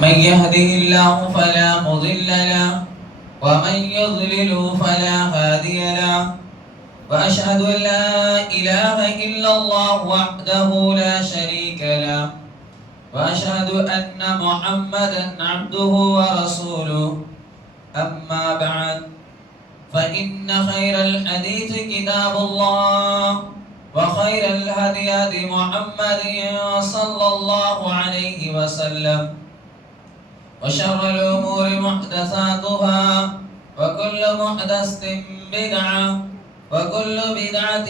من يهده الله فلا مضل له ومن يضلل فلا هادي له وأشهد أن لا إله إلا الله وحده لا شريك له وأشهد أن محمدا عبده ورسوله أما بعد فإن خير الحديث كتاب الله وخير الهدي هدي محمد صلى الله عليه وسلم وشر الأمور محدثاتها وكل محدثة بدعة وكل بدعة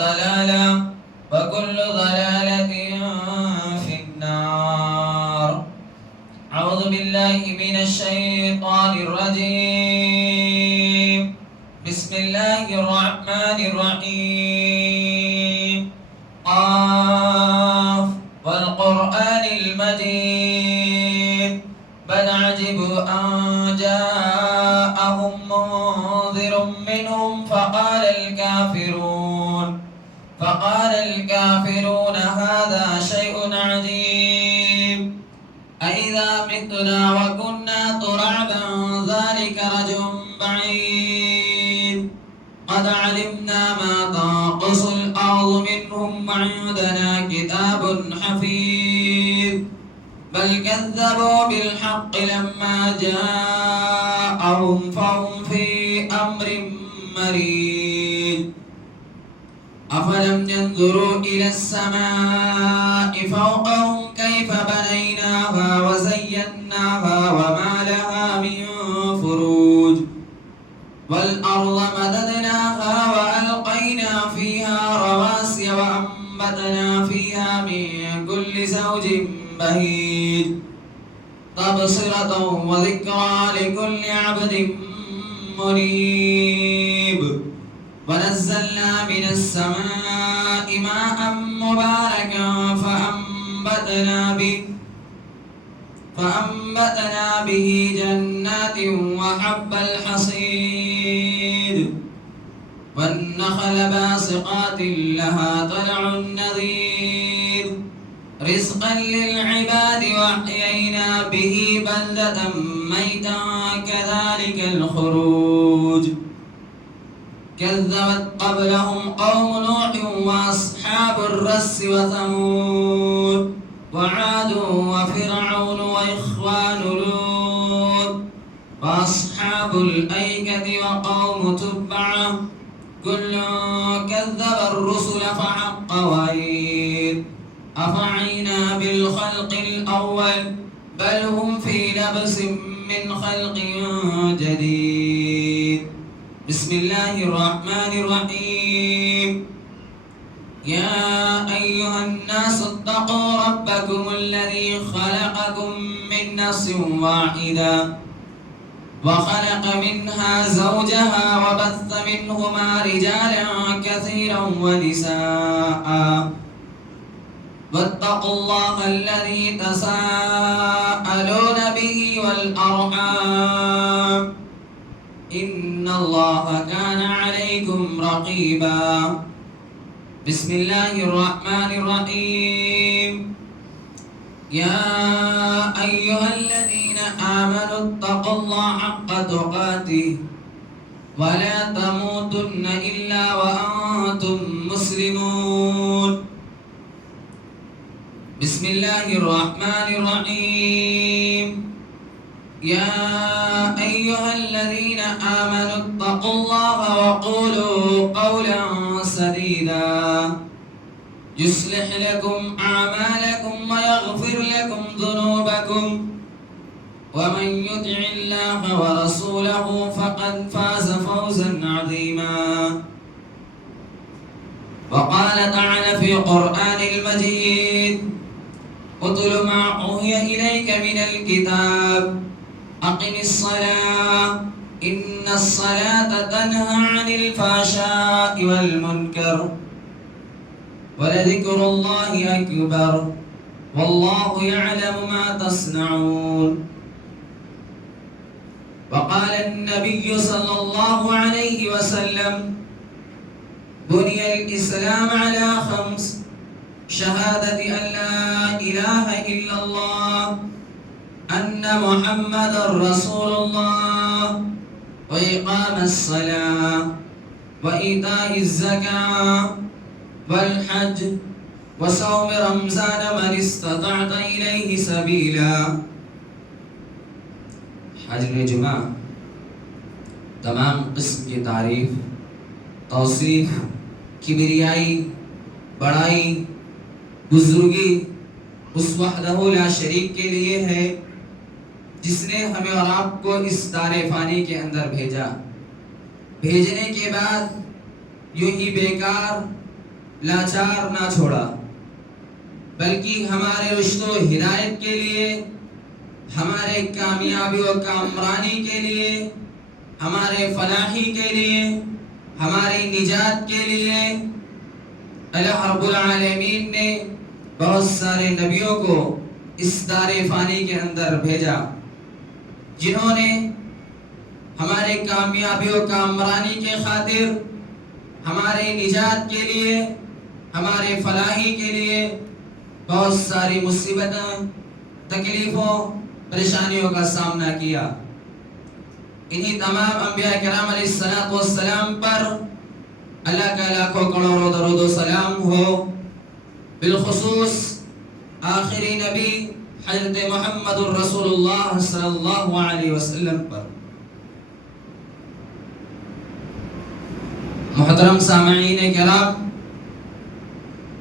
ضلالة وكل ضلالة في النار. أعوذ بالله من الشيطان الرجيم. بسم الله الرحمن الرحيم. قاف والقرآن المجيد بل عجبوا أن جاءهم منذر منهم فقال الكافرون هذا شيء عجيب أإذا متنا وكنا ترابا ذلك رجع بعيد قد علمنا ما تنقص الأرض منهم وعندنا كتاب حفيظ بل كذبوا بالحق لما جاءهم فهم في أمر مريج أفلم ينظروا إلى السماء فوقهم كيف بنيناها وزيناها وما لها من فروج والأرض مددناها وألقينا فيها رواسي وأنبتنا فيها من كل زوج بهيج تبصرة وذكرى لكل عبد منيب ونزلنا من السماء ماء مباركا فأنبتنا به جنات وحب الحصيد والنخل باسقات لها طلع نضيد رزقا للعباد وأحيينا به بلدة ميتا كذلك الخروج كذبت قبلهم قوم نوح وأصحاب الرس وثمود وعاد وفرعون وإخوان لوط وأصحاب الأيكة وقوم تبع كل كذب الرسل فحق وعيد أفعينا بالخلق الأول بل هم في لبس من خلق جديد. بسم الله الرحمن الرحيم. يا أيها الناس اتقوا ربكم الذي خلقكم من نفس واحدة وخلق منها زوجها وبث منهما رجالا كثيرا ونساء واتقوا الله الذي تساءلون به والأرحام إن الله كان عليكم رقيبا. بسم الله الرحمن الرحيم. يا أيها الذين آمنوا اتقوا الله حق تقاته ولا تموتن إلا وأنتم مسلمون. بسم الله الرحمن الرحيم. يا أيها الذين آمنوا اتقوا الله وقولوا قولا سديدا يصلح لكم أعمالكم ويغفر لكم ذنوبكم ومن يطع الله ورسوله فقد فاز فوزا عظيما. وقال تعالى في القرآن المجيد اتل ما أوحي إليك من الكتاب أقم الصلاة إن الصلاة تنهى عن الفحشاء والمنكر ولذكر الله أكبر والله يعلم ما تصنعون. وقال النبي صلى الله عليه وسلم بني الإسلام على 5: شهادة أن لا إله إلا الله أن محمد رسول الله وإقام الصلاة وإيتاء الزكاة والحج وصوم رمضان من استطعت إليه سبيلا. حاضرین جمعہ، تمام قسم کی تعریف، توصیف، کبریائی، بڑائی، بزرگی اس وحدہ لا شریک کے لیے ہے جس نے ہمیں اور آپ کو اس دار فانی کے اندر بھیجا. بھیجنے کے بعد یوں ہی بیکار لاچار نہ چھوڑا، بلکہ ہمارے رشد و ہدایت کے لیے، ہمارے کامیابی و کامرانی کے لیے، ہمارے فلاحی کے لیے، ہماری نجات کے لیے اللہ رب العالمین نے بہت سارے نبیوں کو اس دار فانی کے اندر بھیجا، جنہوں نے ہمارے کامیابی و کامرانی کے خاطر، ہمارے نجات کے لیے، ہمارے فلاحی کے لیے بہت ساری مصیبتوں، تکلیفوں، پریشانیوں کا سامنا کیا. انہی تمام انبیاء کرام علیہ السلام پر اللہ کا لاکھوں کروڑوں درود و سلام ہو. بالخصوص آخری نبی حضرت محمد الرسول اللہ صلی اللہ علیہ وسلم پر. محترم سامعین کرام،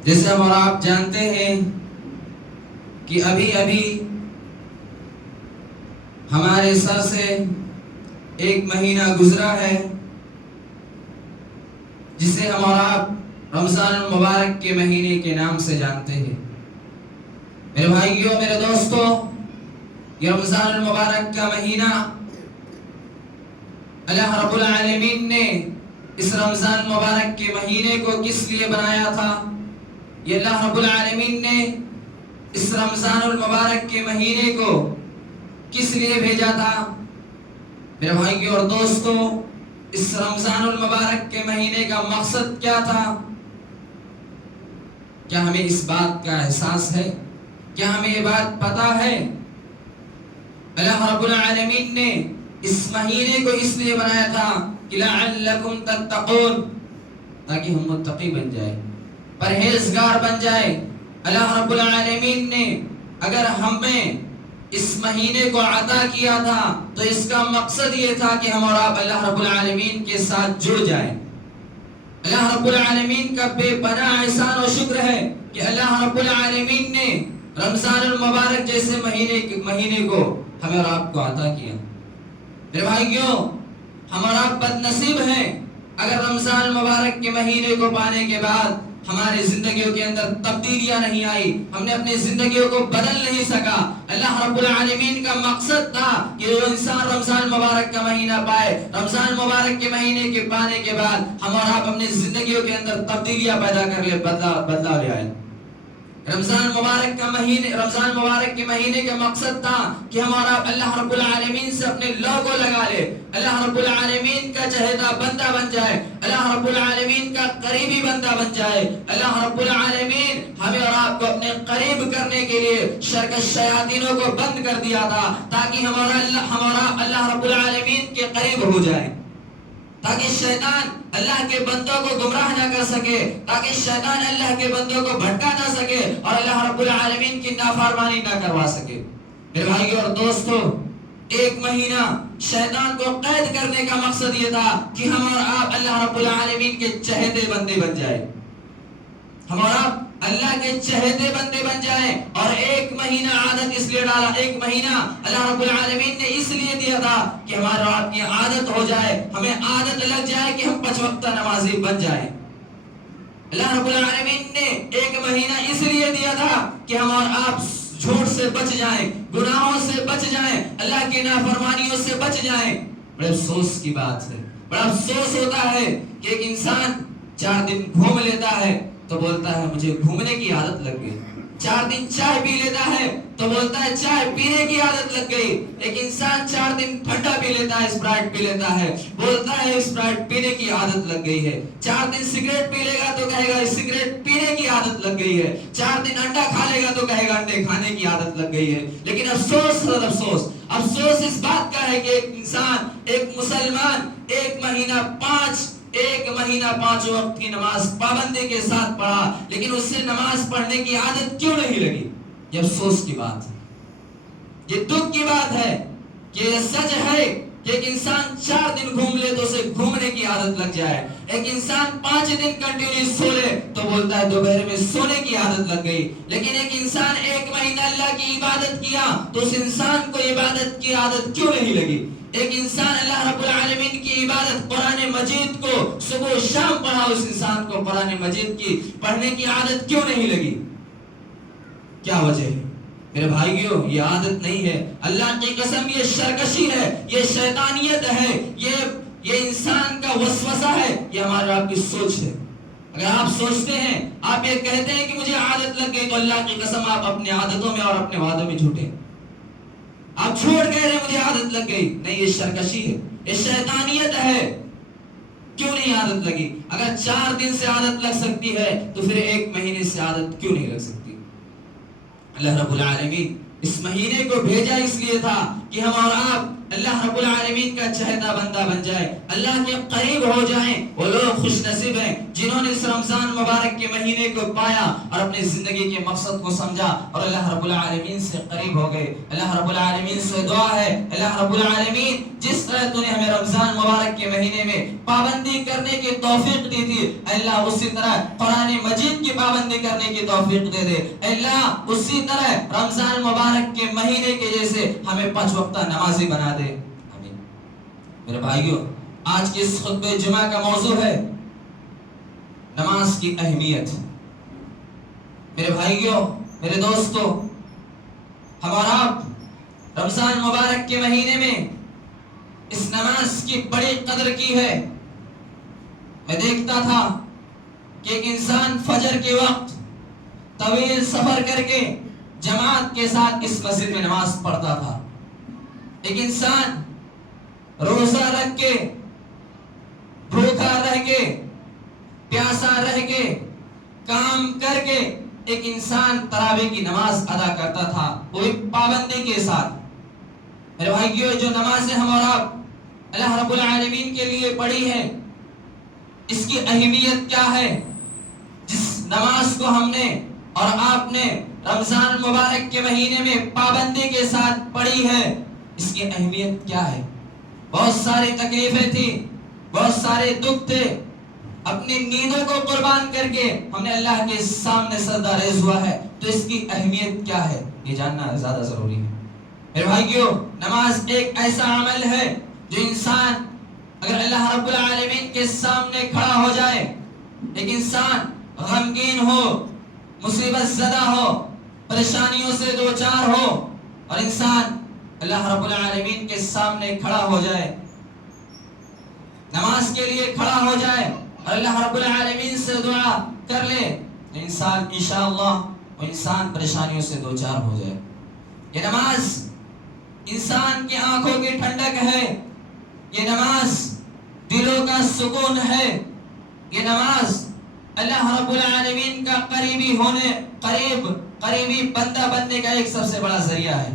جیسے ہم اور آپ جانتے ہیں کہ ابھی ہمارے سر سے ایک مہینہ گزرا ہے جسے ہم اور آپ رمضان المبارک کے مہینے کے نام سے جانتے ہیں. میرے بھائیوں، میرے دوستوں، یہ رمضان المبارک کا مہینہ اللہ رب العالمین نے اس رمضان مبارک کے مہینے کو کس لیے بنایا تھا؟ یہ اللہ رب العالمین نے اس رمضان المبارک کے مہینے کو کس لیے بھیجا تھا؟ میرے بھائیوں اور دوستوں، اس رمضان المبارک کے مہینے کا مقصد کیا تھا؟ کیا ہمیں اس بات کا احساس ہے؟ کیا ہمیں یہ بات پتا ہے؟ اللہ رب العالمین نے اس مہینے کو اس لیے بنایا تھا کہ لعلکم تتقون، تاکہ ہم متقی بن جائیں، پرہیزگار بن جائیں. اللہ رب العالمین نے اگر ہمیں اس مہینے کو عطا کیا تھا تو اس کا مقصد یہ تھا کہ ہم اور آپ اللہ رب العالمین کے ساتھ جڑ جائیں. اللہ رب العالمین کا بے پناہ احسان و شکر ہے کہ اللہ رب العالمین نے رمضان المبارک جیسے مہینے کو ہمیں اور آپ کو عطا کیا. میرے بھائیوں، ہم اور آپ بد نصیب ہیں اگر رمضان المبارک کے مہینے کو پانے کے بعد ہماری زندگیوں کے اندر تبدیلیاں نہیں آئی، ہم نے اپنی زندگیوں کو بدل نہیں سکا. اللہ رب العالمین کا مقصد تھا کہ جو انسان رمضان مبارک کا مہینہ پائے، رمضان مبارک کے مہینے کے پانے کے بعد ہم اور آپ اپنی زندگیوں کے اندر تبدیلیاں پیدا کر لے، بدلاؤ لے آئے. رمضان مبارک کے مہینے کا مقصد تھا کہ ہمارا اللہ رب العالمین سے اپنے لوگو لگا لے، اللہ رب العالمین کا چہیتا بندہ بن جائے، اللہ رب العالمین کا قریبی بندہ بن جائے. اللہ رب العالمین ہمیں اور آپ کو اپنے قریب کرنے کے لیے شرکت شیاطینوں کو بند کر دیا تھا تاکہ ہمارا اللہ رب العالمین کے قریب ہو جائے، تاکہ شیطان اللہ کے بندوں کو گمراہ نہ کر سکے، تاکہ شیطان اللہ کے بندوں کو بھٹکا نہ سکے اور اللہ رب العالمین کی نافرمانی نہ کروا سکے. میرے بھائیوں اور دوستوں، ایک مہینہ شیطان کو قید کرنے کا مقصد یہ تھا کہ ہم اور آپ اللہ رب العالمین کے چہیتے بندے بن جائے، ہم اور آپ اللہ کے چہیتے بندے بن جائیں. اور ایک مہینہ عادت اس لیے ڈالا، ایک مہینہ اللہ رب العالمین نے اس لیے دیا تھا کہ ہمارا آپ کی عادت ہو جائے، ہمیں عادت لگ جائے کہ ہم 5 وقتہ نمازی بن جائیں. اللہ رب العالمین نے ایک مہینہ اس لیے دیا تھا کہ ہم اور آپ جھوٹ سے بچ جائیں، گناہوں سے بچ جائیں، اللہ کی نافرمانیوں سے بچ جائیں. بڑے افسوس کی بات ہے، بڑا افسوس ہوتا ہے کہ ایک انسان 4 دن گھوم لیتا ہے تو بولتا ہے مجھے گھومنے کی عادت لگ گئی، 4 دن چائے پی لیتا ہے تو بولتا ہے چائے پینے کی عادت لگ گئی. ایک انسان 4 دن ٹھنڈا پی لیتا ہے, اسپرائٹ پی لیتا ہے, بولتا ہے اسپرائٹ پینے کی عادت لگ گئی ہے. 4 دن سگریٹ پی لے گا تو کہے گا سگریٹ پینے کی عادت لگ گئی ہے. 4 دن انڈا کھا لے گا تو کہے گا انڈے کھانے کی عادت لگ گئی ہے. لیکن افسوس اس بات کا ہے کہ ایک انسان, ایک مسلمان ایک مہینہ 5 وقت کی نماز پابندی کے ساتھ پڑھا, لیکن اس سے نماز پڑھنے کی عادت کیوں نہیں لگی؟ یہ افسوس کی بات ہے, یہ دکھ کی بات ہے کہ یہ سچ ہے کہ ایک انسان 4 دن گھوم لے تو اسے گھومنے کی عادت لگ جائے. ایک انسان 5 دن کنٹینیو سو لے تو بولتا ہے دوپہر میں سونے کی عادت لگ گئی. لیکن ایک انسان 1 مہینہ اللہ کی عبادت کیا تو اس انسان کو عبادت کی عادت کیوں نہیں لگی؟ ایک انسان اللہ رب العالمین کی عبادت قرآن مجید کو صبح و شام پڑھا, اس انسان کو قرآن مجید کی پڑھنے کی عادت کیوں نہیں لگی؟ کیا وجہ ہے میرے بھائیوں؟ یہ عادت نہیں ہے, اللہ کی قسم یہ سرکشی ہے, یہ شیطانیت ہے, یہ انسان کا وسوسہ ہے, یہ ہمارے آپ کی سوچ ہے. اگر آپ سوچتے ہیں, آپ یہ کہتے ہیں کہ مجھے عادت لگ گئی, تو اللہ کی قسم آپ اپنے عادتوں میں اور اپنے وعدوں میں جھوٹے. آپ جھوٹ کہہ رہے ہیں مجھے عادت لگ گئی, نہیں, یہ سرکشی ہے, یہ شیطانیت ہے. کیوں نہیں عادت لگی؟ اگر 4 دن سے عادت لگ سکتی ہے تو پھر 1 مہینے سے عادت کیوں نہیں لگ سکتی؟ اللہ رب العالمین اس مہینے کو بھیجا اس لیے تھا کہ ہم اور آپ اللہ رب العالمین کا چہتا بندہ بن جائے, اللہ کے قریب ہو جائیں. وہ لوگ خوش نصیب ہیں جنہوں نے اس رمضان مبارک کے مہینے کو پایا اور اپنی زندگی کے مقصد کو سمجھا اور اللہ رب العالمین سے قریب ہو گئے. اللہ رب العالمین سے دعا ہے, اللہ رب العالمین جس طرح تو نے ہمیں رمضان مبارک کے مہینے میں پابندی کرنے کی توفیق دی تھی, اللہ اسی طرح قرآن مجید کی پابندی کرنے کی توفیق دے دے. اللہ اسی طرح رمضان مبارک کے مہینے کے جیسے ہمیں 5 وقتہ نمازی بنا دے. آمین. میرے بھائیوں, آج کے اس خطبہ جمعہ کا موضوع ہے نماز کی اہمیت. میرے بھائیوں, میرے دوستوں, ہم اور آپ رمضان مبارک کے مہینے میں اس نماز کی بڑی قدر کی ہے. میں دیکھتا تھا کہ ایک انسان فجر کے وقت طویل سفر کر کے جماعت کے ساتھ اس مسجد میں نماز پڑھتا تھا. ایک انسان روزہ رکھ کے, بھوکا رہ کے, پیاسا رہ کے, کام کر کے ایک انسان تراویح کی نماز ادا کرتا تھا, وہ بھی پابندی کے ساتھ. میرے بھائیوں, جو نمازیں ہم اور آپ اللہ رب العالمین کے لیے پڑھی ہے, اس کی اہمیت کیا ہے؟ جس نماز کو ہم نے اور آپ نے رمضان مبارک کے مہینے میں پابندی کے ساتھ پڑھی ہے, اس کی اہمیت کیا ہے؟ بہت ساری تکلیفیں تھیں, بہت سارے دکھ تھے, اپنی نیندوں کو قربان کر کے ہم نے اللہ کے سامنے سجدہ ریز ہوا ہے, تو اس کی اہمیت کیا ہے یہ جاننا زیادہ ضروری ہے. میرے بھائیوں, نماز ایک ایسا عمل ہے جو انسان اگر اللہ رب العالمین کے سامنے کھڑا ہو جائے, ایک انسان غمگین ہو, مصیبت زدہ ہو, پریشانیوں سے دوچار ہو, اور انسان اللہ رب العالمین کے سامنے کھڑا ہو جائے, نماز کے لیے کھڑا ہو جائے اور اللہ رب العالمین سے دعا کر لے, تو انسان انشاءاللہ وہ انسان پریشانیوں سے دوچار ہو جائے. یہ نماز انسان کی آنکھوں کی ٹھنڈک ہے, یہ نماز دلوں کا سکون ہے, یہ نماز اللہ رب العالمین کا قریبی بندہ بننے کا ایک سب سے بڑا ذریعہ ہے.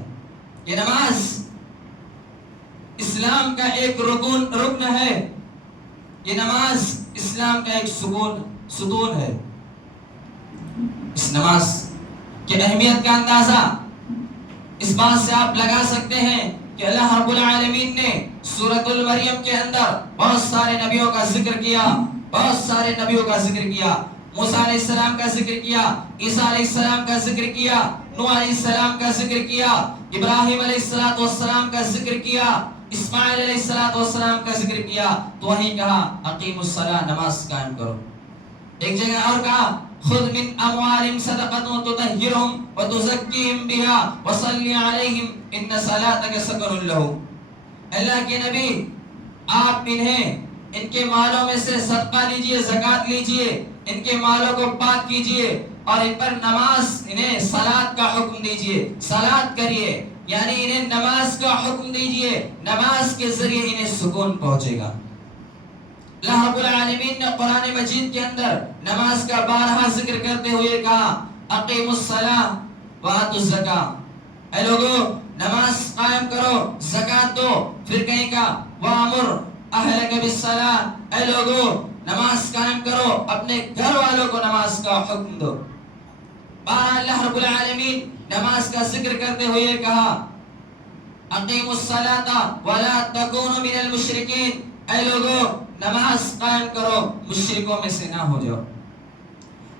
یہ نماز اسلام کا ایک رکن ہے, یہ نماز اسلام کا ایک ستون ہے. اس نماز کی اہمیت کا اندازہ اس بات سے آپ لگا سکتے ہیں کہ اللہ رب العالمین نے سورۃ المریم کے اندر بہت سارے نبیوں کا ذکر کیا, موسیٰ علیہ السلام کا ذکر کیا, عیسیٰ علیہ السلام کا ذکر کیا, نوح علیہ السلام کا ذکر کیا, ابراہیم علیہ السلام کا ذکر کیا, اسماعیل علیہ السلام کا ذکر کیا, تو وہیں کہا اقیموا الصلاۃ, نماز قائم کرو. ایک جگہ اور کہا خذ من اموالهم صدقة تطهرهم وتزكيهم بها وصل عليهم ان صلاتك سكن لهم. اللہ کے نبی, آپ انہیں ان کے مالوں میں سے صدقہ لیجئے, زکات لیجئے, ان کے مالوں کو پاک کیجئے اور ان پر نماز، انہیں صلاۃ کا حکم دیجئے، صلاۃ کریے، یعنی انہیں نماز کا حکم دیجئے، نماز کے ذریعے انہیں سکون پہنچے گا۔ اللہ رب العالمین نے قرآن مجید کے اندر نماز کا بارہا ذکر کرتے ہوئے کہا اقیموا الصلاۃ وآتوا الزکاۃ، اے لوگو نماز قائم کرو، زکات دو۔ پھر کہیں کہا وامر اہلک بالصلاۃ، اے لوگو نماز قائم کرو، اپنے گھر والوں کو نماز کا حکم دو۔ بارہ اللہ رب العالمین نماز کا ذکر کرتے ہوئے کہا اقیموا الصلاۃ ولا تکونوا من المشرکین، اے لوگو نماز قائم کرو، مشرکوں میں سے نہ ہو جاؤ۔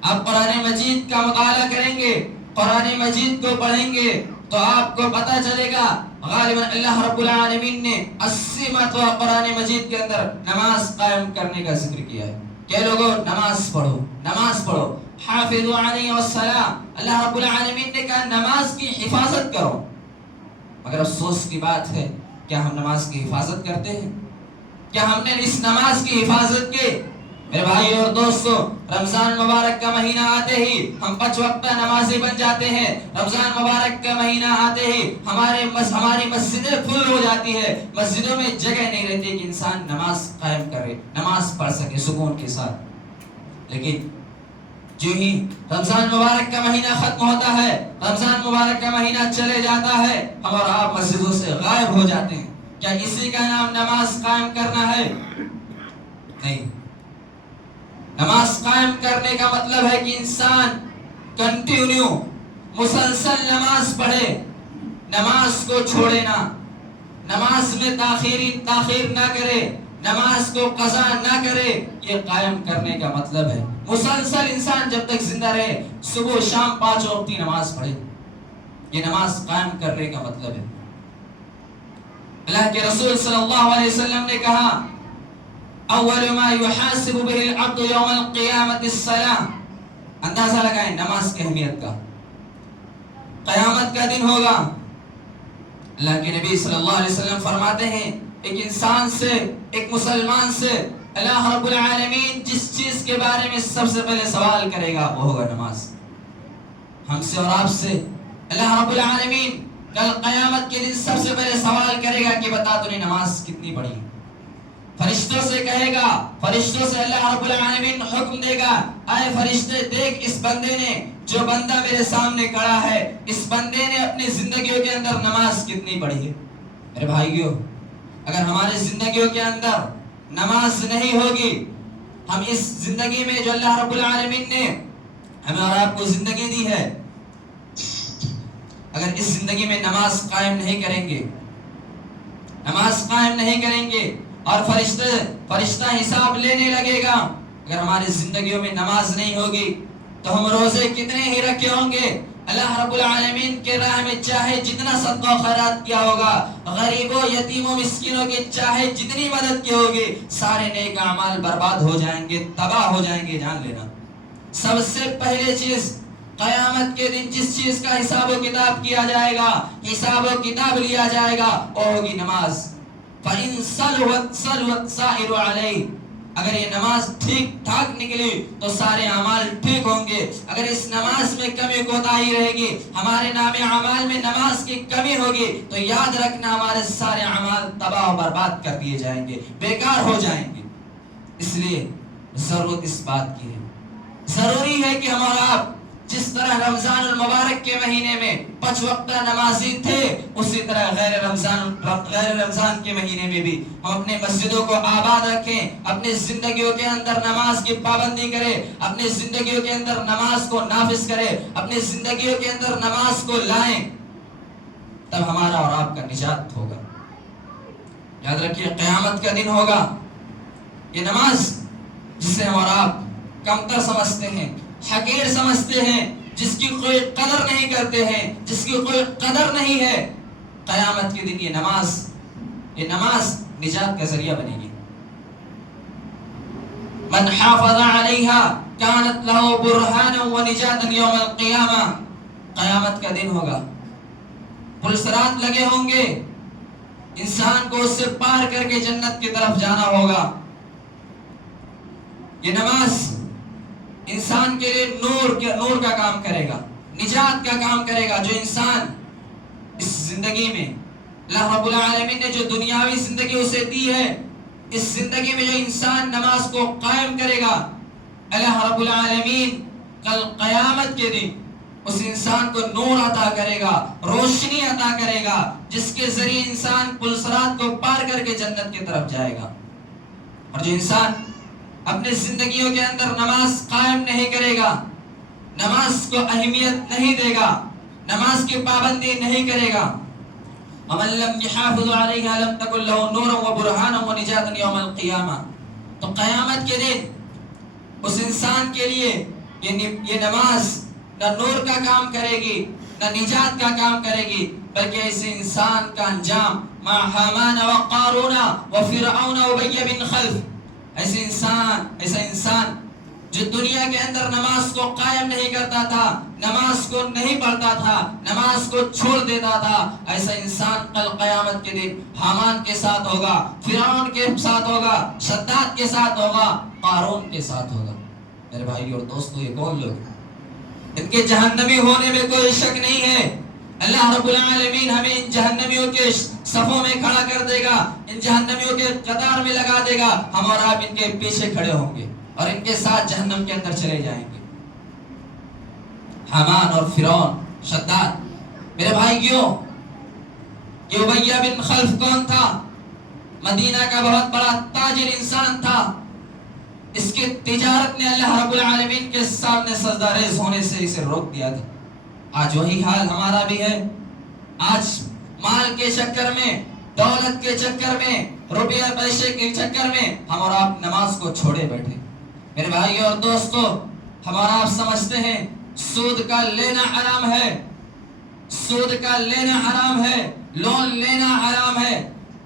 آپ قرآن مجید کا مطالعہ کریں گے، قرآن مجید کو پڑھیں گے تو آپ کو پتہ چلے گا غالباً اللہ رب العالمین نے 80 مرتبہ قرآن مجید کے اندر نماز قائم کرنے کا ذکر کیا ہے کہ لوگوں نماز پڑھو، نماز پڑھو، حافظوا علیہ والصلاۃ، اللہ رب العالمین نے کہا نماز کی حفاظت کرو۔ مگر افسوس کی بات ہے کیا ہم نماز کی حفاظت کرتے ہیں؟ کیا ہم نے اس نماز کی حفاظت کی؟ میرے بھائی اور دوستو، رمضان مبارک کا مہینہ آتے ہی ہم 5 وقتہ نمازی بن جاتے ہیں۔ رمضان مبارک کا مہینہ آتے ہی ہماری مسجدیں فل ہو جاتی ہے، مسجدوں میں جگہ نہیں رہتی کہ انسان نماز قائم کرے، نماز پڑھ سکے سکون کے ساتھ۔ لیکن جو ہی رمضان مبارک کا مہینہ ختم ہوتا ہے، رمضان مبارک کا مہینہ چلے جاتا ہے، ہم اور آپ مسجدوں سے غائب ہو جاتے ہیں۔ کیا اسی کا نام نماز قائم کرنا ہے؟ نہیں۔ نماز قائم کرنے کا مطلب ہے کہ انسان کنٹینیو مسلسل نماز پڑھے، نماز کو چھوڑے نہ، نماز میں تاخیر نہ کرے، نماز کو قضا نہ کرے۔ یہ قائم کرنے کا مطلب ہے مسلسل انسان جب تک زندہ رہے صبح شام 5 وقتی نماز پڑھے، یہ نماز قائم کرنے کا مطلب ہے۔ اللہ کے رسول صلی اللہ علیہ وسلم نے کہا اول ما يحاسب به العبد يوم القيامة الصلاة، اندازہ لگائیں نماز کی اہمیت کا۔ قیامت کا دن ہوگا، اللہ کے نبی صلی اللہ علیہ وسلم فرماتے ہیں ایک انسان سے، ایک مسلمان سے اللہ رب العالمین جس چیز کے بارے میں سب سے پہلے سوال کرے گا وہ ہوگا نماز۔ ہم سے اور آپ سے اللہ رب العالمین کل قیامت کے دن سب سے پہلے سوال کرے گا کہ بتا تو نے نماز کتنی پڑھی؟ فرشتوں سے کہے گا، فرشتوں سے اللہ رب العالمین حکم دے گا اے فرشتے دیکھ اس بندے نے، جو بندہ میرے سامنے کھڑا ہے، اس بندے نے اپنی زندگیوں کے اندر نماز کتنی پڑھی ہے؟ میرے بھائیو، اگر ہماری زندگیوں کے اندر نماز نہیں ہوگی، ہم اس زندگی میں جو اللہ رب العالمین نے ہمیں اور آپ کو زندگی دی ہے، اگر اس زندگی میں نماز قائم نہیں کریں گے، نماز قائم نہیں کریں گے اور فرشتہ حساب لینے لگے گا، اگر ہماری زندگیوں میں نماز نہیں ہوگی تو ہم روزے کتنے ہی رکھے ہوں گے، اللہ رب العالمین کے راہ میں چاہے جتنا صدقہ و خیرات کیا ہوگا، غریبوں یتیموں مسکینوں کی چاہے جتنی مدد کی ہوگی، سارے نیک اعمال برباد ہو جائیں گے، تباہ ہو جائیں گے۔ جان لینا سب سے پہلے چیز قیامت کے دن جس چیز کا حساب و کتاب کیا جائے گا، حساب و کتاب لیا جائے گا، وہ ہوگی نماز۔ فَإِن صَلُوَتْ سَائِرُ عَلَيْهِ، اگر یہ نماز ٹھیک ٹھاک نکلی تو سارے اعمال ٹھیک ہوں گے۔ اگر اس نماز میں کمی کوتاہی رہے گی، ہمارے نام اعمال میں نماز کی کمی ہوگی تو یاد رکھنا ہمارے سارے اعمال تباہ و برباد کر دیے جائیں گے، بیکار ہو جائیں گے۔ اس لیے ضرورت اس بات کی ہے، ضروری ہے کہ ہم اور آپ جس طرح رمضان المبارک کے مہینے میں 5 وقتہ نمازی تھے، اسی طرح غیر رمضان کے مہینے میں بھی ہم اپنے مسجدوں کو آباد رکھیں، اپنی زندگیوں کے اندر نماز کی پابندی کریں، اپنی زندگیوں کے اندر نماز کو نافذ کریں، اپنی زندگیوں کے اندر نماز کو لائیں، تب ہمارا اور آپ کا نجات ہوگا۔ یاد رکھیے قیامت کا دن ہوگا، یہ نماز جسے ہم اور آپ کمتر سمجھتے ہیں، حقیر سمجھتے ہیں، جس کی کوئی قدر نہیں کرتے ہیں، جس کی کوئی قدر نہیں ہے، قیامت کے دن یہ نماز نجات کا ذریعہ بنے گی۔ من حافظ علیہا کانت لہ برہانا ونجاتا یوم القیامہ، قیامت کا دن ہوگا، پل صراط لگے ہوں گے، انسان کو اس سے پار کر کے جنت کی طرف جانا ہوگا۔ یہ نماز انسان کے لیے نور کا کام کرے گا، نجات کا کام کرے گا. جو انسان اس زندگی میں اللہ رب العالمین نے جو دنیاوی زندگی اسے دی ہے، اس زندگی میں جو انسان نماز کو قائم کرے گا، اللہ رب العالمین کل قیامت کے دن اس انسان کو نور عطا کرے گا، روشنی عطا کرے گا، جس کے ذریعے انسان پل صراط کو پار کر کے جنت کی طرف جائے گا. اور جو انسان اپنے زندگیوں کے اندر نماز قائم نہیں کرے گا، نماز کو اہمیت نہیں دے گا، نماز کی پابندی نہیں کرے گا، وَمَن لَّمْ يَحَافِظْ عَلَيْهَا لَمْ تَكُن لَّهُ نُورًا وَبُرْهَانًا وَنِجَاةً يَوْمَ الْقِيَامَةِ. تو قیامت کے دن اس انسان کے لیے یہ نماز نہ نور کا کام کرے گی، نہ نجات کا کام کرے گی، بلکہ اس انسان کا انجام مع حامان وقارون وفرعون وابی بن خلف. ایسا انسان جو دنیا کے اندر نماز کو قائم نہیں کرتا تھا، نماز کو نہیں پڑھتا تھا، نماز کو چھوڑ دیتا تھا، ایسا انسان کل قیامت کے دن حامان کے ساتھ ہوگا، فرعون کے ساتھ ہوگا، شداد کے ساتھ ہوگا، قارون کے ساتھ ہوگا. میرے بھائی اور دوستو، یہ کون لوگ ہیں؟ ان کے جہنمی ہونے میں کوئی شک نہیں ہے. اللہ رب العالمین ہمیں ان جہنمیوں کے صفوں میں کھڑا کر دے گا، ان جہنمیوں کے قطار میں لگا دے گا، ہم اور آپ ان کے پیچھے کھڑے ہوں گے اور ان کے ساتھ جہنم کے اندر چلے جائیں گے. حامان اور فرعون، شداد. میرے بھائیوں، یہ ابی بن خلف کون تھا؟ مدینہ کا بہت بڑا تاجر انسان تھا. اس کی تجارت نے اللہ رب العالمین کے سامنے سجدہ ریز ہونے سے اسے روک دیا تھا. آج وہی حال ہمارا بھی ہے. آج مال کے چکر میں، دولت کے چکر میں، روپیہ پیسے کے چکر میں ہم اور آپ نماز کو چھوڑے بیٹھے. میرے بھائی اور دوستو، ہم اور آپ سمجھتے ہیں سود کا لینا حرام ہے، سود کا لینا حرام ہے، لون لینا حرام ہے،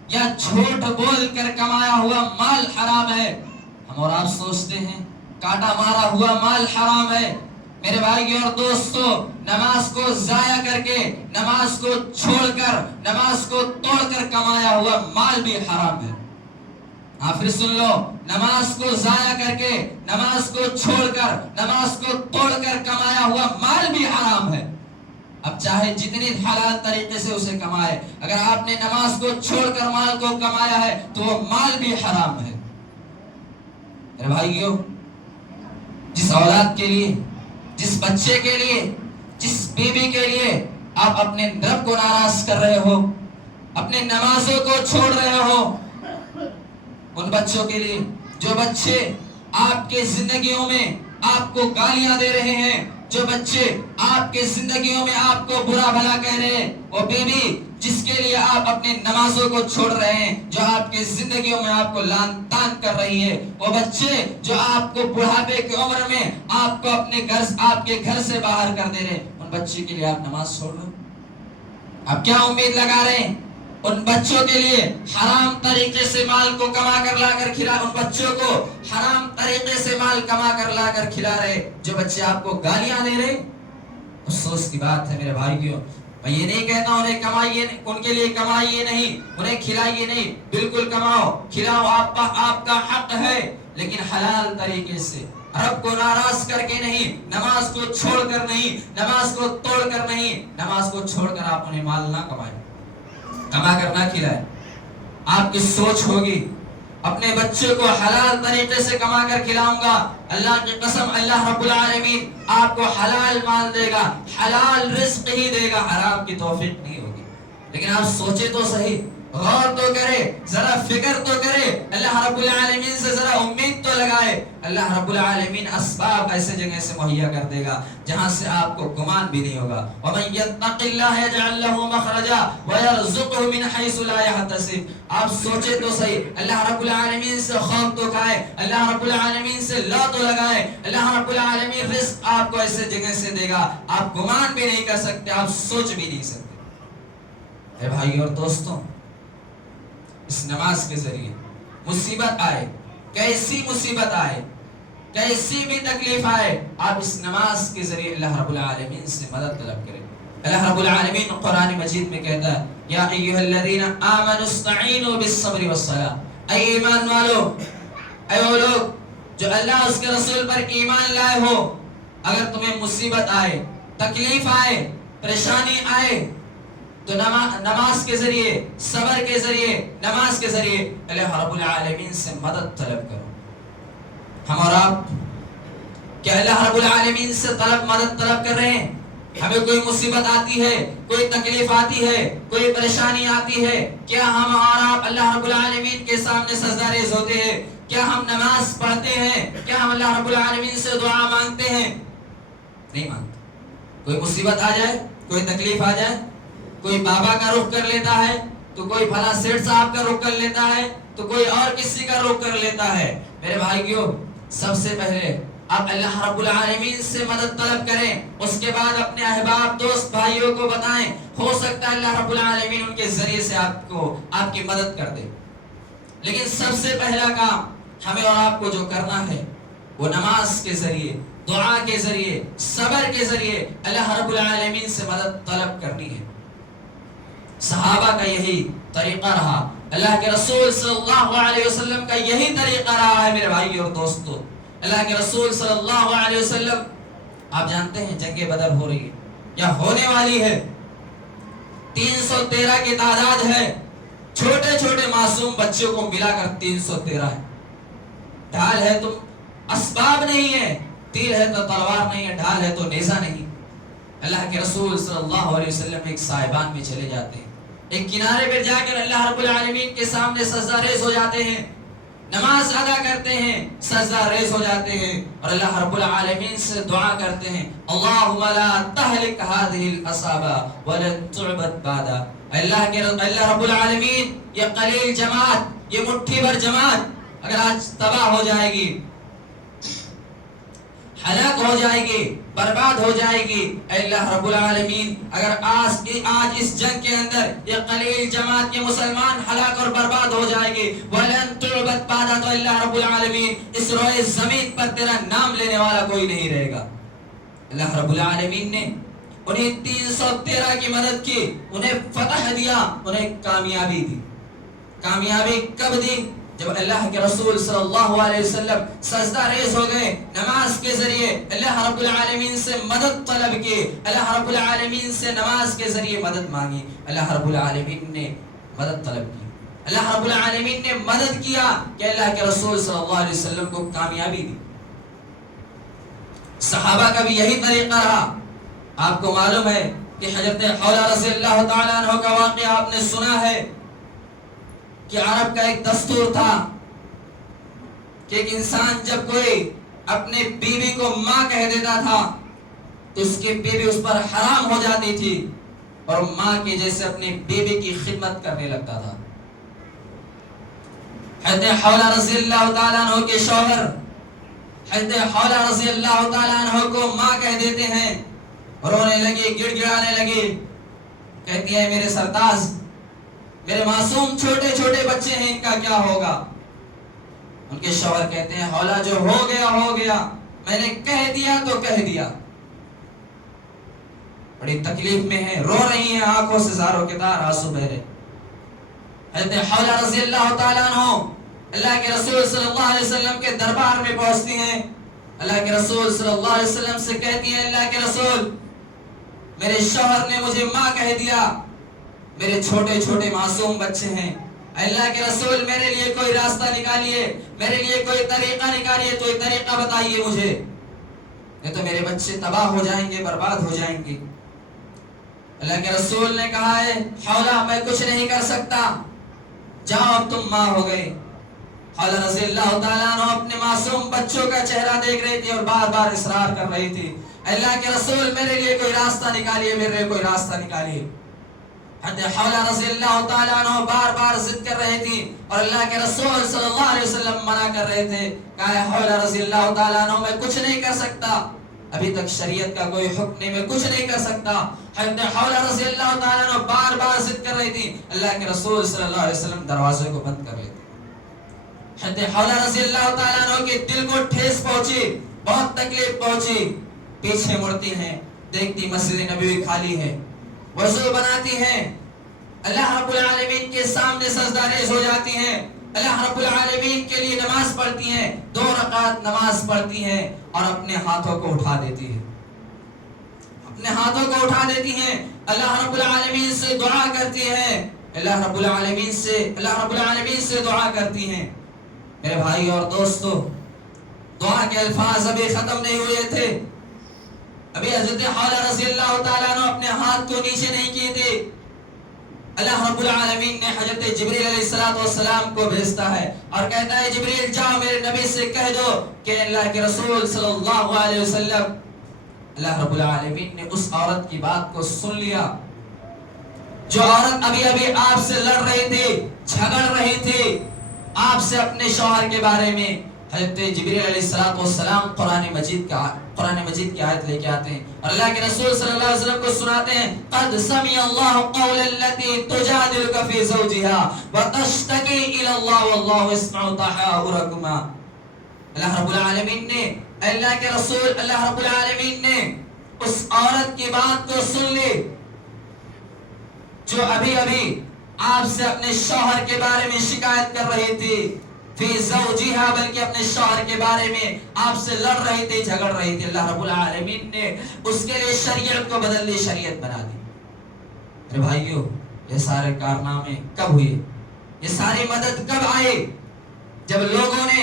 یا جھوٹ بول کر کمایا ہوا مال حرام ہے. ہم اور آپ سوچتے ہیں کاٹا مارا ہوا مال حرام ہے. میرے بھائی اور دوستو، نماز کو ضائع کر کے، نماز کو چھوڑ کر، نماز کو توڑ کر کمایا ہوا مال بھی حرام ہے. پھر سن لو، نماز کو ضائع کر کے، نماز کو چھوڑ کر، نماز کو توڑ کر کمایا ہوا مال بھی حرام ہے. اب چاہے جتنی حلال طریقے سے اسے کمائے، اگر آپ نے نماز کو چھوڑ کر مال کو کمایا ہے تو وہ مال بھی حرام ہے. میرے بھائیو، جس اولاد کے لیے، جس بچے کے لیے، جس بیوی کے لیے آپ اپنے رب کو ناراض کر رہے ہو، اپنے نمازوں کو چھوڑ رہے ہو، ان بچوں کے لیے، جو بچے آپ کے زندگیوں میں آپ کو گالیاں دے رہے ہیں، جو بچے آپ کے زندگیوں میں آپ کو برا بھلا کہہ رہے ہیں، وہ بیوی جس کے لیے آپ اپنے نمازوں کو چھوڑ رہے ہیں، جو آپ کے زندگیوں میں آپ کو لعن طعن کر رہی ہے، وہ بچے جو آپ کو بڑھاپے کی عمر میں آپ کو آپ کے گھر سے باہر کر دے رہے ہیں، ان بچے کے لیے آپ نماز چھوڑ رہے ہیں. آپ کیا امید لگا رہے ہیں؟ ان بچوں کے لیے حرام طریقے سے مال کو کما کر لا کر کھلا، ان بچوں کو حرام طریقے سے مال کما کر لا کر کھلا رہے، جو بچے آپ کو گالیاں دے رہے. افسوس کی بات ہے میرے بھائیوں، میں یہ نہیں کہتا انہیں کمائیے، ان کے لیے کمائیے نہیں، انہیں کھلائیے نہیں، بالکل کماؤ کھلاؤ، آپ کا حق ہے، لیکن حلال طریقے سے، رب کو ناراض کر کے نہیں، نماز کو چھوڑ کر نہیں، نماز کو توڑ کر نہیں. نماز کو چھوڑ کر آپ انہیں مال نہ کمائیں، کما کر نہ کھلائیں. آپ کی سوچ ہوگی اپنے بچے کو حلال طریقے سے کما کر کھلاؤں گا، اللہ کی قسم اللہ رب العالمین آپ کو حلال مال دے گا، حلال رزق ہی دے گا، حرام کی توفیق نہیں ہوگی. لیکن آپ سوچے تو صحیح، غور تو کرے، ذرا فکر تو کرے، اللہ رب العالمین سے ذرا امید تو لگائے. اللہ رب العالمین اسباب ایسے جگہ سے مہیا کر دے گا جہاں سے آپ کو گمان بھی نہیں ہوگا. وَمَن يَتَّقِ اللَّهَ يَجْعَل لَّهُ مَخْرَجًا وَيَرْزُقْهُ مِنْ حَيْثُ لَا يَحْتَسِبُ. آپ سوچے تو صحیح، اللہ رب العالمین سے خوف تو کھائے، اللہ رب العالمین سے لا تو لگائے. اللہ رب العالمین رزق آپ کو ایسے جگہ سے دے گا آپ گمان بھی نہیں کر سکتے، آپ سوچ بھی نہیں سکتے. اے بھائی اور دوستوں، اس نماز کے ذریعے مصیبت آئے، کیسی مصیبت آئے، کیسی بھی تکلیف آئے، آپ اس نماز کے ذریعے اللہ رب العالمین سے مدد طلب کریں. اللہ رب العالمین قرآن مجید میں کہتا ہے یا ایھا الذین آمنوا استعینوا بالصبر والصلاۃ. اے ایمان والو، اے وہ لوگ جو اللہ اس کے رسول پر ایمان لائے ہو، اگر تمہیں مصیبت آئے، تکلیف آئے، پریشانی آئے تو نماز کے ذریعے، صبر کے ذریعے، نماز کے ذریعے اللہ رب العالمین سے مدد طلب کرو۔ ہم اور آپ کیا اللہ رب العالمین سے مدد طلب کر رہے ہیں؟ ہمیں کوئی مصیبت آتی ہے، کوئی تکلیف آتی ہے، کوئی پریشانی آتی ہے، کیا ہم اور آپ اللہ رب العالمین کے سامنے سجدہ ریز ہوتے ہیں؟ کیا ہم نماز پڑھتے ہیں؟ کیا ہم اللہ رب العالمین سے دعا مانگتے ہیں؟ نہیں مانگتے۔ کوئی مصیبت آ جائے، کوئی تکلیف آ جائے، کوئی بابا کا رخ کر لیتا ہے تو کوئی فلاں سیٹھ صاحب کا رخ کر لیتا ہے تو کوئی اور کسی کا رخ کر لیتا ہے۔ میرے بھائیو، سب سے پہلے آپ اللہ رب العالمین سے مدد طلب کریں، اس کے بعد اپنے احباب، دوست، بھائیوں کو بتائیں، ہو سکتا ہے اللہ رب العالمین ان کے ذریعے سے آپ کی مدد کر دے۔ لیکن سب سے پہلا کام ہمیں اور آپ کو جو کرنا ہے وہ نماز کے ذریعے، دعا کے ذریعے، صبر کے ذریعے اللہ رب العالمین سے مدد طلب کرنی ہے۔ صحابہ کا یہی طریقہ رہا، اللہ کے رسول صلی اللہ علیہ وسلم کا یہی طریقہ رہا ہے۔ میرے بھائی اور دوستو، اللہ کے رسول صلی اللہ علیہ وسلم، آپ جانتے ہیں جنگ بدر ہو رہی ہے یا ہونے والی ہے، 313 کی تعداد ہے، چھوٹے چھوٹے معصوم بچوں کو ملا کر 313 ہے۔ ڈھال ہے تو اسباب نہیں ہے، تیر ہے تو تلوار نہیں ہے، ڈھال ہے تو نیزہ نہیں۔ اللہ کے رسول صلی اللہ علیہ وسلم ایک سائبان میں چلے جاتے ہیں، ایک کنارے پر جا کر اللہ رب العالمین کے سامنے سجدہ ریز ہو جاتے ہیں، نماز ادا کرتے ہیں، سجدہ ریز ہو جاتے ہیں اور اللہ رب العالمین سے دعا کرتے ہیں، اللہم لا تہلک هذه الاصابع ولن تعبد بعد۔ اللہ رب العالمین، یہ قلیل جماعت، یہ مٹھی بھر جماعت اگر آج تباہ ہو جائے گی، ہلاک ہو جائے گی، برباد ہو جائے گی، اے اللہ رب العالمین اگر آج اس جنگ کے اندر یہ قلیل جماعت، یہ مسلمان ہلاک اور برباد ہو جائے گی، وَلَن تُعْبَدْ بَعْدَ، تو اللہ رب العالمین اس روئے زمین پر تیرا نام لینے والا کوئی نہیں رہے گا۔ اللہ رب العالمین نے انہیں 313 کی مدد کی، انہیں فتح دیا، انہیں کامیابی دی۔ کامیابی کب دی؟ جب اللہ کے رسول صلی اللہ علیہ وسلم سجدہ ریز ہو گئے، نماز کے ذریعے اللہ رب العالمین سے مدد طلب کی، اللہ رب العالمین سے نماز کے ذریعے مدد مانگی، اللہ رب العالمین نے مدد طلب کی، اللہ رب العالمین نے مدد کیا کہ اللہ کے رسول صلی اللہ علیہ وسلم کو کامیابی دی۔ صحابہ کا بھی یہی طریقہ رہا۔ آپ کو معلوم ہے کہ حضرت حولہ رضی اللہ تعالیٰ عنہ کا واقعہ آپ نے سنا ہے کہ عرب کا ایک دستور تھا کہ ایک انسان جب کوئی اپنے بیوی کو ماں کہہ دیتا تھا تو اس کی بیوی اس پر حرام ہو جاتی تھی اور ماں کے جیسے اپنی بیوی کی خدمت کرنے لگتا تھا۔ حضرت حولہ رضی اللہ تعالیٰ عنہ کے شوہر حضرت حولہ رضی اللہ تعالیٰ عنہ کو ماں کہہ دیتے ہیں، رونے لگی، گڑ گڑانے لگی، کہتی ہے میرے سرتاج، میرے معصوم چھوٹے چھوٹے بچے ہیں، ان کا کیا ہوگا؟ ان کے شوہر کہتے ہیں حولہ جو ہو گیا ہو گیا، میں نے کہہ دیا تو کہہ دیا۔ بڑی تکلیف میں ہیں، رو رہی ہیں، آنکھوں سے زاروں کے تار آنسو بہ رہے۔ حضرت حولہ رضی اللہ تعالیٰ عنہ اللہ کے رسول صلی اللہ علیہ وسلم کے دربار میں پہنچتی ہیں، اللہ کے رسول صلی اللہ علیہ وسلم سے کہتی ہیں اللہ کے رسول، میرے شوہر نے مجھے ماں کہہ دیا، میرے چھوٹے چھوٹے معصوم بچے ہیں، اللہ کے رسول میرے لیے کوئی راستہ نکالیے، میرے لیے کوئی طریقہ نکالیے، کوئی طریقہ بتائیے مجھے، نہیں تو میرے بچے تباہ ہو جائیں گے، برباد ہو جائیں گے۔ اللہ کے رسول نے کہا ہے حولہ میں کچھ نہیں کر سکتا، جاؤ اب تم ماں ہو گئے۔ حولہ رضی اللہ تعالیٰ عنہ اپنے معصوم بچوں کا چہرہ دیکھ رہی تھی اور بار بار اصرار کر رہی تھی، اللہ کے رسول میرے لیے کوئی راستہ نکالیے، میرے لیے کوئی راستہ نکالیے۔ حضرت حولہ رضی اللہ تعالیٰ عنہ بار بار ضد کر رہی تھی اور اللہ کے رسول صلی اللہ علیہ وسلم منع کر رہے تھے، کہا حولہ رضی اللہ تعالیٰ عنہ میں کچھ نہیں کر سکتا، ابھی تک شریعت کا کوئی حکم نہیں، میں کچھ نہیں کر سکتا۔ حضرت حولہ رضی اللہ تعالیٰ عنہ بار بار ضد کر رہی تھی، اللہ کے رسول صلی اللہ علیہ وسلم دروازے کو بند کر لیتے۔ حضرت حولہ رضی اللہ تعالیٰ عنہ کے دل کو ٹھیس پہنچی، بہت تکلیف پہنچی، پیچھے مڑتی ہیں، دیکھتی مسجد نبوی خالی ہے، وضو بناتی ہیں، اللہ رب العالمین کے سامنے سجدہ ریز ہو جاتی ہیں، اللہ رب العالمین کے لیے نماز پڑھتی ہیں، 2 رکعت نماز پڑھتی ہیں اور اپنے ہاتھوں کو اٹھا دیتی ہیں، اپنے ہاتھوں کو اٹھا دیتی ہیں، اللہ رب العالمین سے دعا کرتی ہیں، اللہ رب العالمین سے دعا کرتی ہیں۔ میرے بھائی اور دوستو، دعا کے الفاظ ابھی ختم نہیں ہوئے تھے، ابھی حضرت حولہ رضی اللہ تعالیٰ عنہ اپنے ہاتھ کو نیچے نہیں کیے تھے، اللہ رب العالمین نے حضرت جبریل علیہ السلام کو بھیجتا ہے اور کہتا ہے جبریل جاؤ میرے نبی سے کہہ دو کہ اللہ کے رسول صلی اللہ علیہ وسلم، اللہ رب العالمین نے اس عورت کی بات کو سن لیا جو عورت ابھی آپ سے لڑ رہی تھی، جھگڑ رہی تھی آپ سے اپنے شوہر کے بارے میں۔ حضرت جبریل علیہ السلام قرآن مجید کی آیت لے کے آتے ہیں اور اللہ کے رسول صلی اللہ علیہ وسلم کو سناتے ہیں، قد سمع اللہ قول التي تجادلك في زوجها وتشتكي الى الله والله يسمع تحاوركما۔ اللہ رب العالمین نے، اللہ کے رسول اللہ رب العالمین نے اس عورت کی بات کو سن لی جو ابھی آپ سے اپنے شوہر کے بارے میں شکایت کر رہی تھی، فی زوجہا، بلکہ اپنے شوہر کے بارے میں آپ سے لڑ رہی تھی، جھگڑ رہی تھی۔ اللہ رب العالمین نے اس کے لیے شریعت کو بدل دی، شریعت بنا دی۔ میرے بھائیو، یہ سارے کارنامے کب ہوئے؟ یہ ساری مدد کب آئے؟ جب لوگوں نے،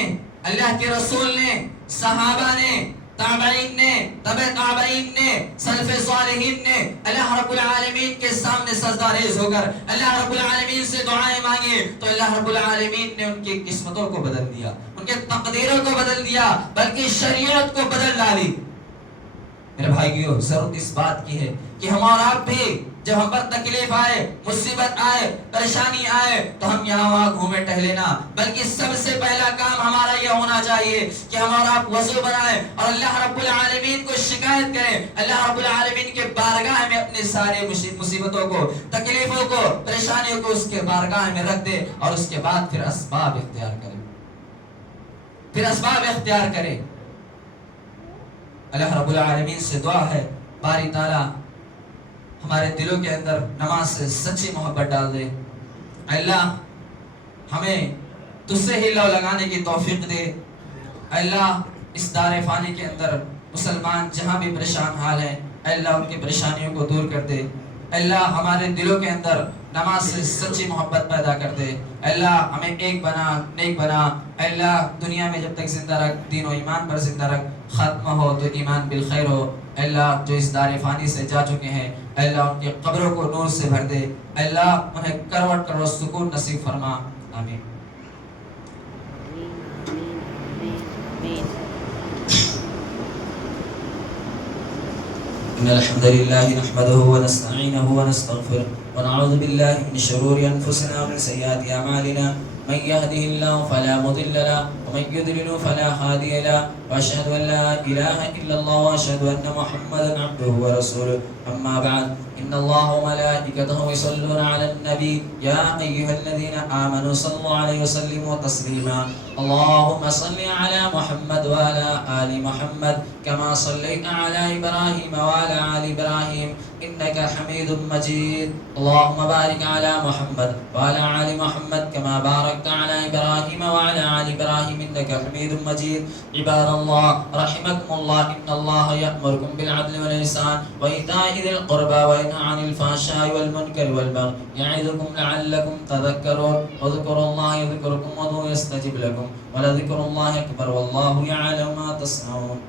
اللہ کے رسول نے، صحابہ نے، تابعین نے، تبع تابعین نے، سلف صالحین نے اللہ رب العالمین کے سامنے سجدہ ریز ہو کر اللہ رب العالمین سے دعائیں مانگی تو اللہ رب العالمین نے ان کی قسمتوں کو بدل دیا، ان کے تقدیروں کو بدل دیا، بلکہ شریعت کو بدل ڈالی۔ میرے بھائیو، ضرورت اس بات کی ہے کہ ہم اور آپ بھی جب ہم پر تکلیف آئے، مصیبت آئے، پریشانی آئے تو ہم یہاں وہاں گھومے ٹہلے نہ، بلکہ سب سے پہلا کام ہمارا یہ ہونا چاہیے کہ ہم اور آپ وضو بنائیں اور اللہ رب العالمین کو شکایت کریں، اللہ رب العالمین کے بارگاہ میں اپنے سارے مصیبتوں کو، تکلیفوں کو، پریشانیوں کو اس کے بارگاہ میں رکھ دے اور اس کے بعد پھر اسباب اختیار کریں۔ اللہ رب العالمین سے دعا ہے باری تعالیٰ ہمارے دلوں کے اندر نماز سے سچی محبت ڈال دے۔ اللہ ہمیں تجھ سے ہی لو لگانے کی توفیق دے۔ اللہ اس دار فانی کے اندر مسلمان جہاں بھی پریشان حال ہیں، اللہ ان کی پریشانیوں کو دور کر دے۔ اللہ ہمارے دلوں کے اندر نماز سے سچی محبت پیدا کر دے۔ اللہ ہمیں ایک بنا، نیک بنا۔ اللہ دنیا میں جب تک زندہ رکھ، دین و ایمان پر زندہ رکھ، ختم ہو تو ایمان بالخیر ہو۔ اللہ جو اس دار فانی سے جا چکے ہیں، اللہ ان کی قبروں کو نور سے بھر دے۔ اللہ انہیں کروٹ کروٹ سکون نصیب فرما، آمین۔ إن الحمد لله نحمده ونستعينه ونستغفره ونعوذ بالله من شرور أنفسنا ومن سيئات أعمالنا، من يهده الله فلا مضل له ومن يضلل فلا هادي له، وأشهد أن لا إله إلا الله وأشهد أن محمدا عبده ورسوله، أما بعد إن الله وملائكته يصلون على النبي يا أيها الذين آمنوا صلوا عليه وسلموا تسليما، اللهم صل على محمد وعلى آل محمد كما صليت على إبراهيم وعلى آل إبراهيم إنك حميد مجيد، اللهم بارك على محمد وعلى آل محمد كما باركت على إبراهيم وعلى آل إبراهيم إنك حميد مجيد۔ عباد الله رحمكم الله، إن الله يأمركم بالعدل والإحسان وإيتاء ذي القربى وينهى عن الفحشاء والمنكر والبغي يعظكم لعلكم تذكرون، واذكروا الله يذكركم وادعوه يستجب لكم، ولذكر الله أكبر والله يعلم ما تصنعون۔